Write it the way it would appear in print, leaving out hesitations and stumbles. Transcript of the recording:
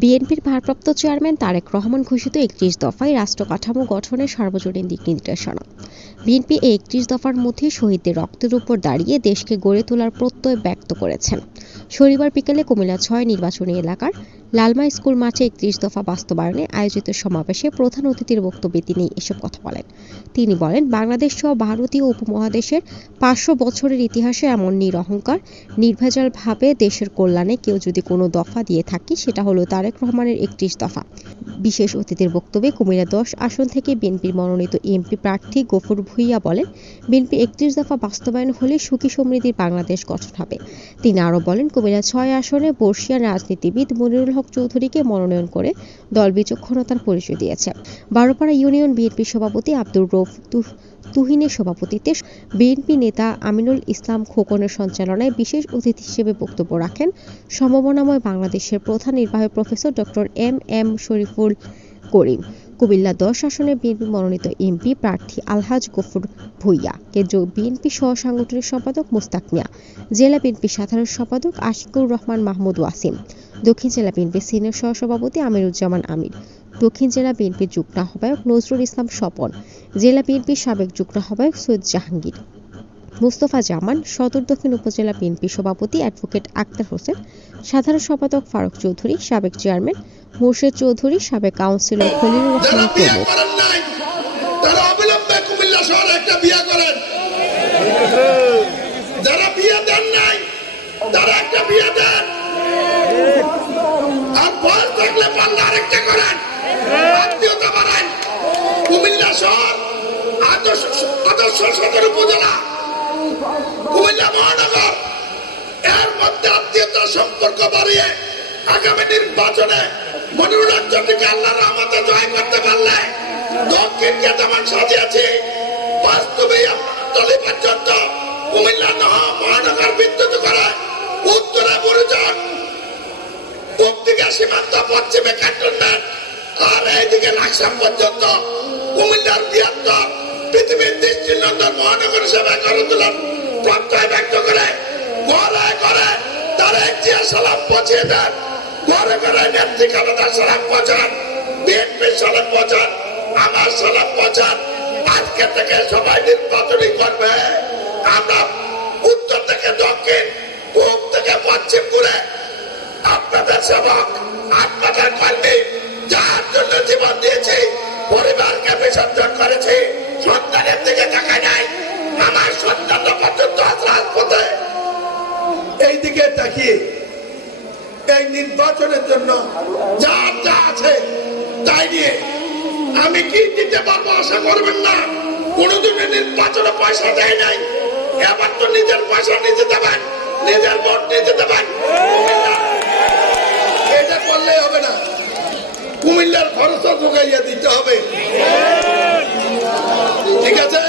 বিএনপির ভারপ্রাপ্ত চেয়ারম্যান তারেক রহমান ঘোষিত ৩১ দফায় রাষ্ট্র কাঠামো গঠনের সার্বজনীন দিক নির্দেশনা। বিএনপি এই ৩১ দফার মধ্যে শহীদদের রক্তের উপর দাঁড়িয়ে দেশকে গড়ে তোলার প্রত্যয় ব্যক্ত করেছেন। শনিবার বিকেলে কুমিল্লা ৬ নির্বাচনী এলাকার লালমা স্কুল মাঠে ৩১ দফা বাস্তবায়নে আয়োজিত সমাবেশে প্রধান অতিথির বক্তব্যে তিনি এসব কথা বলেন। তিনি বলেন, বাংলাদেশ সহ ভারতীয় উপমহাদেশের ৫০০ বছরের ইতিহাসে এমন নিরহংকার নির্ভেজালভাবে দেশের কল্যাণে কেউ যদি কোনো দফা দিয়ে থাকে সেটা হলো তারেক রহমানের ৩১ দফা। বিশেষ অতিথির বক্তব্যে কুমিল্লা ১০ আসন থেকে বিএনপির মনোনীত এমপি প্রার্থী গফুর ভূঁইয়া বলেন, বিএনপি ৩১ দফা বাস্তবায়ন হলে সুখী সমৃদ্ধির বাংলাদেশ গঠন হবে। তিনি আরও বলেন, কুমিল্লা ৬ আসনে বর্ষিয়ান রাজনীতিবিদ মনিরুল হক চৌধুরীকে মনোনয়ন করে দল বিচক্ষণতার পরিচয় দিয়েছে। বারোপাড়া ইউনিয়ন বিএনপি সভাপতি আব্দুর রউফ তুহিনের সভাপতিত্বে বিএনপি নেতা আমিনুল ইসলাম খোকনের সঞ্চালনায় বিশেষ অতিথি হিসেবে বক্তব্য রাখেন সম্ভাবনাময় বাংলাদেশের প্রধান নির্বাহী প্রফেসর ডক্টর এম শরীফুল করিম। কুমিল্লা ১০ আসনে বিএনপি মনোনীত এমপি প্রার্থী আলহাজ গফুর ভূঁইয়া, কেন্দ্রীয় বিএনপি সহ সাংগঠনিক সম্পাদক মুস্তাক মিয়া, জেলা বিএনপি সাধারণ সম্পাদক আশিকুর রহমান মাহমুদ ওয়াসিম, দক্ষিণ জেলা বিএনপি সিনিয়র সহসভাপতি আমিরুজ্জামান আমির, দক্ষিণ জেলা বিএনপির যুগ্ম আহ্বায়ক নজরুল ইসলাম স্বপন, জেলা বিএনপির সাবেক যুগ্ম আহ্বায়ক সৈয়দ জাহাঙ্গীর, মোস্তফা জামান, সদর দক্ষিণ উপজেলা বিএনপি সভাপতি অ্যাডভোকেট আক্তার হোসেন, সাধারণ সম্পাদক ফারুক চৌধুরী, সাবেক চেয়ারম্যান মোর্শেদ চৌধুরী, সাবেক কাউন্সিলর খলিলুর রহমান প্রমুখ। কুমিল্লা মহানগর এর মধ্যে আত্মীয়তার সম্পর্ক বাড়িয়ে আগামী নির্বাচনে মনিরুল হক চৌধুরীকে আল্লাহর রহমতে জয় করতে পারলে দক্ষিণকে যেমন সাজিয়েছি বাস্তবে তলি পর্যন্ত কুমিল্লা মহানগর বিদ্যুৎ করে উত্তরে বুড়িচর, পূব দিকে সীমান্ত, পশ্চিমে ক্যান্টনমেন্ট আর এইদিকে লাকসাম পর্যন্ত কুমিল্লার বৃহত্তর পৃথিবীর দৃষ্টিনন্দন মহানগর হিসেবে গড়ে তোলার প্রত্যয় ব্যক্ত করে ঘরে ঘরে তার একটিয়া সালাম পৌঁছিয়ে দেন। ঘরে ঘরে নেত্রী খালেদার সালাম পৌঁছান, বিএনপির সালাম পৌঁছান, আমার সালাম পৌঁছান। আজকে থেকে সবাই নির্বাচনী করবে। আমরা উত্তর থেকে দক্ষিণ, পূব থেকে পশ্চিম করে আপনাদের সেবক, আপনাদের কর্মী, যার জন্য জীবন দিয়েছি, পরিবারকে বিসর্জন করেছি, সন্তানের দিকে তাকায় নাই। আমার সন্তান পর্যন্ত রাজপথে এই দিকে তাকিয়ে এই নির্বাচনের জন্য যার যা আছে তাই নিয়ে আমি কি দিতে পারবো আশা করবেন না। কোনদিনের নির্বাচনে পয়সা দেয় নাই, এবার তো নিজের পয়সা নিজে দেবেন, নিজের ভোট নিজে দেবেন। এটা করলেই হবে না, কুমিল্লার খরচও যোগাইয়া দিতে হবে। ঠিক আছে।